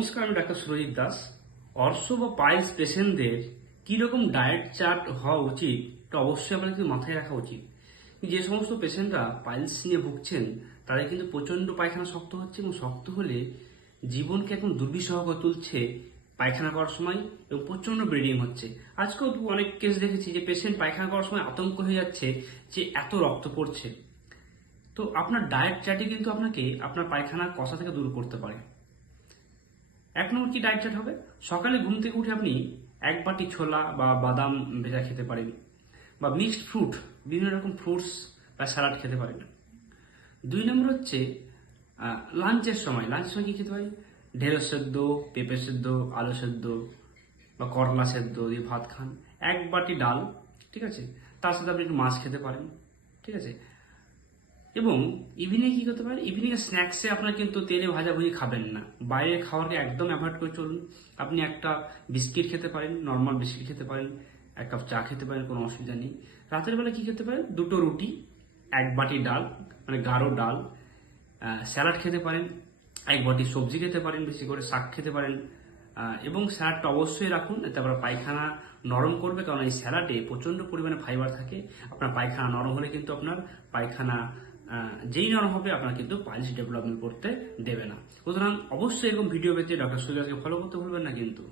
নমস্কার, আমি ডাক্তার সুরজিৎ দাস। অর্শ বা পাইলস পেশেন্টদের কিরকম ডায়েট চার্ট হওয়া উচিত এটা অবশ্যই আপনাদের কিন্তু মাথায় রাখা উচিত। যে সমস্ত পেশেন্টরা পাইলস নিয়ে ভুগছেন তাদের কিন্তু প্রচন্ড পায়খানা শক্ত হচ্ছে, এবং শক্ত হলে জীবনকে একদম দুর্বিষহ করে তুলছে পায়খানা করার সময়, এবং প্রচন্ড ব্লিডিং হচ্ছে। আজকেও অনেক কেস দেখেছি যে পেশেন্ট পায়খানা করার সময় আতঙ্ক হয়ে যাচ্ছে যে এত রক্ত পড়ছে। তো আপনার ডায়েট চার্টে কিন্তু আপনাকে আপনার পায়খানা কষা থেকে দূর করতে পারে। এক নম্বর কি ডায়েট চার্ট হবে? সকালে ঘুম থেকে উঠে আপনি এক বাটি ছোলা বা বাদাম ভেজা খেতে পারেন, বা মিক্সড ফ্রুট, বিভিন্ন রকম ফ্রুটস বা স্যালাড খেতে পারেন। দুই নম্বর হচ্ছে লাঞ্চের সময় কি খেতে পারেন? ঢেঁড়স সেদ্ধ, পেঁপে সেদ্ধ, আলু সেদ্ধ বা করলা সেদ্ধ দিয়ে ভাত খান। এক বাটি ডাল, ঠিক আছে, তার সাথে আপনি একটু মাছ খেতে পারেন, ঠিক আছে। এবং ইভিনিং কি করতে পারেন? ইভিনিং এর স্ন্যাক্সে আপনার কিন্তু তেলে ভাজাভুজি খাবেন না, বাইরের খাবারকে একদম অ্যাভয়েড করে চলুন। আপনি একটা বিস্কিট খেতে পারেন, নর্মাল বিস্কিট খেতে পারেন, এক কাপ চা খেতে পারেন, কোনো অসুবিধা নেই। রাতের বেলা কি খেতে পারেন? দুটো রুটি, এক বাটি ডাল, মানে গাঢ় ডাল, স্যালাড খেতে পারেন, এক বাটি সবজি খেতে পারেন, বেশি করে শাক খেতে পারেন। এবং স্যালাডটা অবশ্যই রাখুন, এতে আপনার পায়খানা নরম করবে, কারণ এই স্যালাডে প্রচন্ড পরিমাণে ফাইবার থাকে। আপনার পায়খানা নরম হলে কিন্তু আপনার পায়খানা যেই নরম হবে আপনার কিন্তু পাইলস ডেভেলপমেন্ট করতে দেবে না। সুতরাং অবশ্যই এরকম ভিডিও পেতে ডক্টর সুজাসকে ফলো করতে ভুলবেন না কিন্তু।